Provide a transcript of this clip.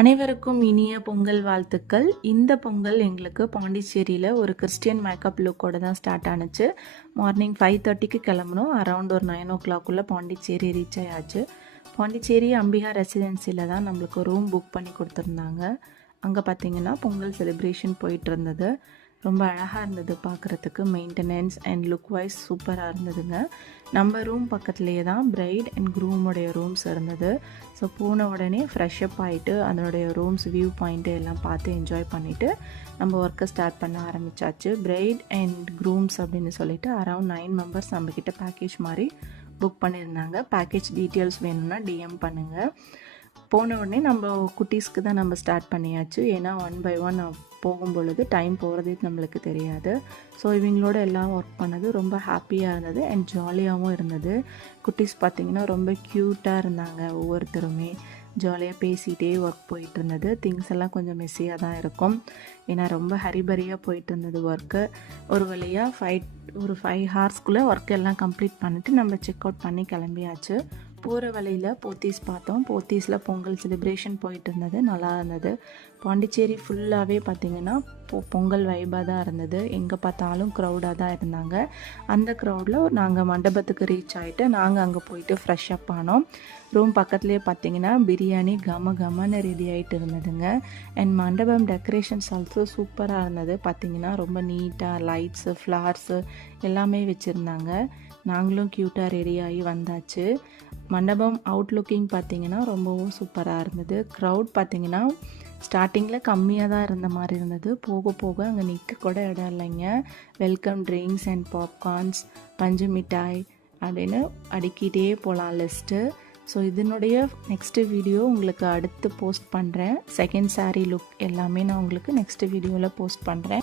அனைவருக்கும் இனிய பொங்கல் வாழ்த்துக்கள். இந்த பொங்கல் எங்களுக்கு பாண்டிச்சேரியில் ஒரு கிறிஸ்டியன் மேக்கப் லுக்கோட தான் ஸ்டார்ட் ஆனுச்சு. மார்னிங் 5:30க்கு கிளம்பணும். அரவுண்ட் ஒரு 9 o'clock பாண்டிச்சேரி ரீச் ஆயாச்சு. பாண்டிச்சேரி அம்பிகா ரெசிடென்சியில் தான் நம்மளுக்கு ரூம் புக் பண்ணி கொடுத்துருந்தாங்க. அங்கே பார்த்திங்கன்னா பொங்கல் செலிப்ரேஷன் போயிட்டு இருந்தது. ரொம்ப அழகாக இருந்தது பார்க்குறதுக்கு. மெயின்டெனன்ஸ் அண்ட் லுக் வைஸ் சூப்பராக இருந்ததுங்க. நம்ம ரூம் பக்கத்துலேயே தான் பிரைட் அண்ட் க்ரூமுடைய ரூம்ஸ் இருந்தது. ஸோ போன உடனே ஃப்ரெஷ்அப் ஆகிட்டு அதனுடைய ரூம்ஸ் வியூ பாயிண்ட்டு எல்லாம் பார்த்து என்ஜாய் பண்ணிவிட்டு நம்ம ஒர்க்கை ஸ்டார்ட் பண்ண ஆரம்பித்தாச்சு. பிரைட் அண்ட் க்ரூம்ஸ் அப்படின்னு சொல்லிட்டு அரவுண்ட் 9 மெம்பர்ஸ் நம்மக்கிட்ட பேக்கேஜ் மாதிரி புக் பண்ணியிருந்தாங்க. பேக்கேஜ் டீட்டெயில்ஸ் வேணும்னா டிஎம் பண்ணுங்கள். போன உடனே நம்ம குட்டீஸ்க்கு தான் நம்ம ஸ்டார்ட் பண்ணியாச்சு. ஏன்னா 1 by 1 போகும் பொழுது டைம் போகிறதே நம்மளுக்கு தெரியாது. ஸோ இவங்களோட எல்லாம் ஒர்க் பண்ணது ரொம்ப ஹாப்பியாக இருந்தது அண்ட் ஜாலியாகவும் இருந்தது. குட்டீஸ் பார்த்திங்கன்னா ரொம்ப க்யூட்டாக இருந்தாங்க. ஒவ்வொருத்தருமே ஜாலியாக பேசிகிட்டே ஒர்க் போயிட்டு இருந்தது. திங்ஸ் எல்லாம் கொஞ்சம் மெஸ்ஸியாக தான் இருக்கும். ஏன்னா ரொம்ப ஹரிபரியாக போயிட்டு இருந்தது ஒர்க்கு. ஒரு வழியாக ஒரு 5 ஹார்ஸ்க்குள்ளே ஒர்க் எல்லாம் கம்ப்ளீட் பண்ணிவிட்டு நம்ம செக் அவுட் பண்ணி கிளம்பியாச்சு. போகிற வழியில் போத்தீஸ் பார்த்தோம். போத்தீஸில் பொங்கல் செலிப்ரேஷன் போயிட்டு இருந்தது. நல்லா இருந்தது. பாண்டிச்சேரி ஃபுல்லாகவே பார்த்திங்கன்னா பொங்கல் வைபாக தான் இருந்தது. எங்கே பார்த்தாலும் க்ரௌடாக தான் இருந்தாங்க. அந்த க்ரௌடில் நாங்கள் மண்டபத்துக்கு ரீச் ஆகிட்டு நாங்கள் அங்கே போயிட்டு ஃப்ரெஷ்அப் ஆனோம். ரூம் பக்கத்துலேயே பார்த்திங்கன்னா பிரியாணி கமன்னு ரெடி ஆகிட்டு இருந்ததுங்க. அண்ட் மண்டபம் டெக்கரேஷன்ஸ் ஆல்சோ சூப்பராக இருந்தது. பார்த்திங்கன்னா ரொம்ப நீட்டாக லைட்ஸு ஃப்ளார்ஸு எல்லாமே வச்சுருந்தாங்க. நாங்களும் க்யூட்டாக ரெடி ஆகி வந்தாச்சு. மண்டபம் அவுட்லுக்கிங் பார்த்திங்கன்னா ரொம்பவும் சூப்பராக இருந்தது. க்ரௌட் பார்த்திங்கன்னா ஸ்டார்டிங்கில் கம்மியாக தான் இருந்த மாதிரி இருந்தது. போக போக அங்கே நிற்க கூட இடம் இல்லைங்க. வெல்கம் ட்ரிங்க்ஸ் அண்ட் பாப்கார்ன்ஸ், பஞ்சு மிட்டாய் அப்படின்னு அடுக்கிட்டே போகலாம் லிஸ்ட்டு. ஸோ இதனுடைய நெக்ஸ்ட்டு வீடியோ உங்களுக்கு அடுத்து போஸ்ட் பண்ணுறேன். செகண்ட் சாரீ லுக் எல்லாமே நான் உங்களுக்கு நெக்ஸ்ட்டு வீடியோவில் போஸ்ட் பண்ணுறேன்.